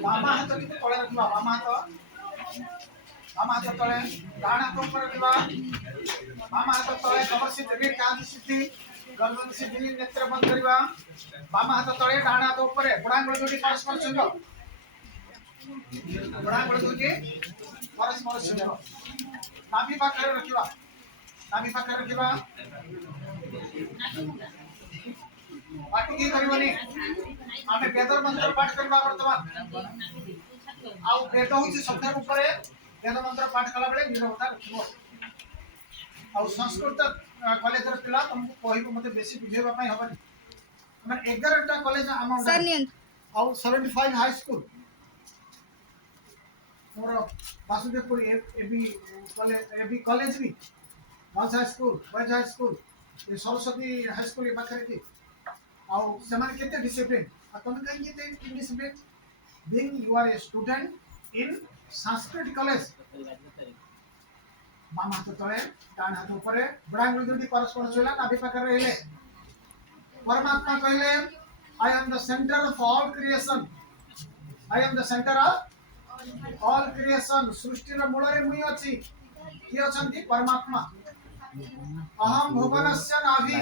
बामा हाथ टिके तळे रखिबा बामा हाथ तळे डाण हाथ ऊपर रखिबा बामा हाथ तळे कमर सिद्धि रीढ़ कांध सिद्धि गर्दन सिद्धि नेत्र बंद करिबा बामा हाथ तळे डाण हाथ ऊपर बुढ़ांगुळ दुटी परस्पर छुइबो बुढ़ांगुळ दुटी परस्पर छुइबो नाभि पाखरे रखिबा पाटी की करिवनी आमे वेद मंत्र पाठ करबा वर्तमान आउ वेद होची शब्द ऊपर वेद मंत्र पाठ कला बेले निरवता रखिबो आउ संस्कृत कॉलेज र पिला तुमको कहिबो मते बेसी बुझेबा पई हबनी हम 11 टा कॉलेज अमाउंट आउ 75 हाई स्कूल मोर वासुदेवपुर एबी कॉलेज भी girls high school boys high school ये सरस्वती हाई स्कूल ये पाखरे की आउ सेमान केते डिसिप्लिन आ तुम कहि ये discipline being you are a student in Sanskrit college बाम हाथ तळे डान हाथ ऊपर बुढ़ांगुळ दुटी परस्पर छुइला नाभि पाखरे रहले परमात्मा कहले I am the centre of all creation I am the centre of all creation सृष्टि र मूल रे मुई अछि की अछंती परमात्मा अहम भुवनस्य नाभि